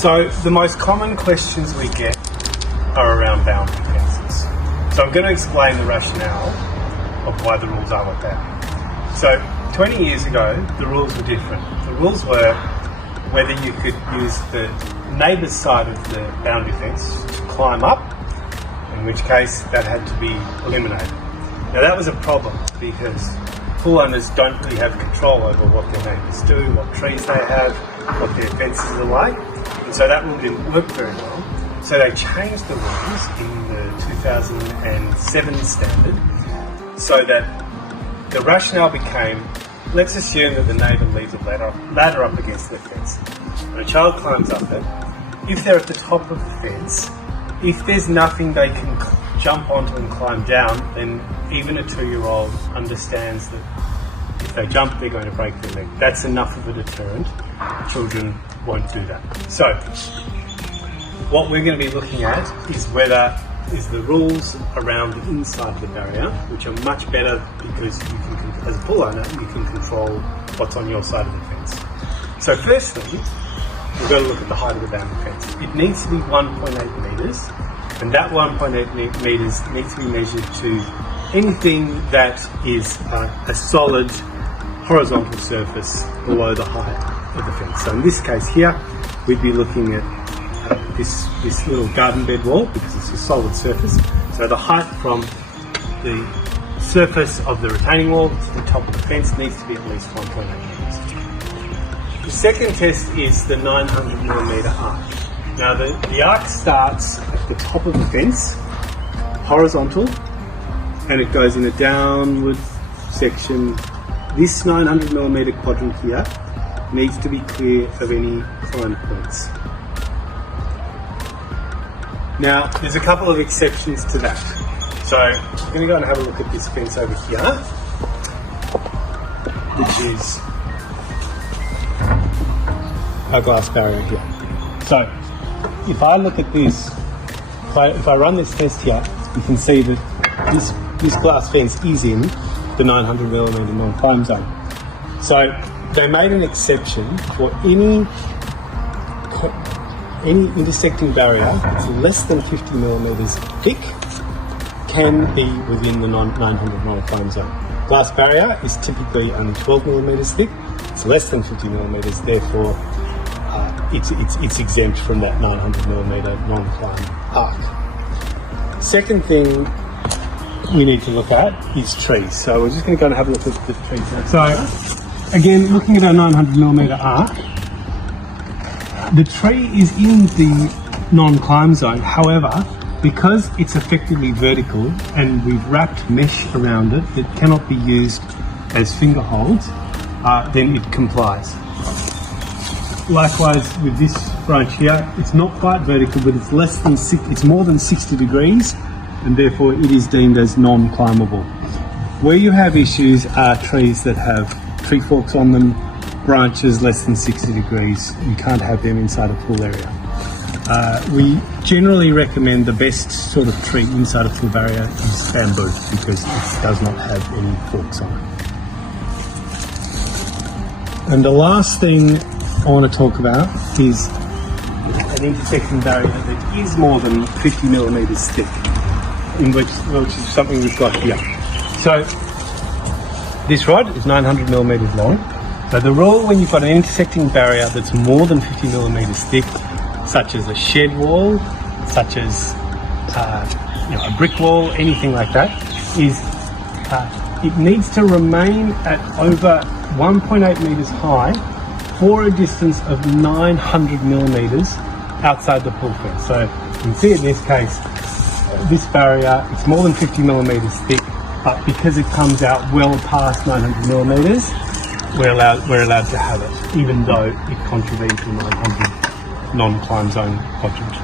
So the most common questions we get are around boundary fences. So I'm going to explain the rationale of why the rules are what they are. So 20 years ago, the rules were different. The rules were whether you could use the neighbour's side of the boundary fence to climb up, in which case that had to be eliminated. Now that was a problem because pool owners don't really have control over what their neighbours do, what trees they have, what their fences are like, and so that rule didn't work very well. So they changed the rules in the 2007 standard so that the rationale became, let's assume that the neighbour leaves a ladder up against their fence. When a child climbs up it, if they're at the top of the fence, if there's nothing they can jump onto and climb down, then even a 2-year-old understands that if they jump, they're going to break their leg. That's enough of a deterrent. Children won't do that. So, what we're going to be looking at is the rules around the inside of the barrier, which are much better because you can, as a pool owner, you can control what's on your side of the fence. So firstly, we've got to look at the height of the boundary fence. It needs to be 1.8 metres, and that 1.8 metres needs to be measured to anything that is a solid horizontal surface below the height of the fence. So in this case here, we'd be looking at this little garden bed wall because it's a solid surface. So the height from the surface of the retaining wall to the top of the fence needs to be at least 1.8 metres. The second test is the 900mm arc. Now the arc starts at the top of the fence, horizontal, and it goes in a downward section. This 900mm quadrant here needs to be clear of any climb points. Now, there's a couple of exceptions to that. So, I'm going to go and have a look at this fence over here, which is a glass barrier here. So, if I look at this, if I run this test here, you can see that this glass fence is in the 900mm non-climb zone. So, they made an exception for any intersecting barrier that's less than 50mm thick can be within the 900 non-climb zone. Glass barrier is typically only 12mm thick. It's less than 50mm, therefore it's exempt from that 900mm non-climb arc. Second thing we need to look at is trees. So we're just going to go and have a look at the trees now. So again, looking at our 900mm arc, the tree is in the non-climb zone. However, because it's effectively vertical and we've wrapped mesh around it that cannot be used as finger holds, then it complies. Likewise with this branch here, it's not quite vertical, but it's more than 60 degrees, and therefore it is deemed as non-climbable. Where you have issues are trees that have tree forks on them, branches less than 60 degrees. You can't have them inside a pool area. We generally recommend the best sort of tree inside a pool barrier is bamboo because it does not have any forks on it. And the last thing I want to talk about is an intersecting barrier that is more than 50mm thick, which is something we've got here. So this rod is 900mm long. So the rule when you've got an intersecting barrier that's more than 50mm thick, such as a shed wall, such as a brick wall, anything like that, is it needs to remain at over 1.8 metres high for a distance of 900mm outside the pool fence. So you can see in this case, this barrier, it's more than 50mm thick, but because it comes out well past 900mm, we're allowed to have it, even though it contravenes the 900 non-climb zone quadrant.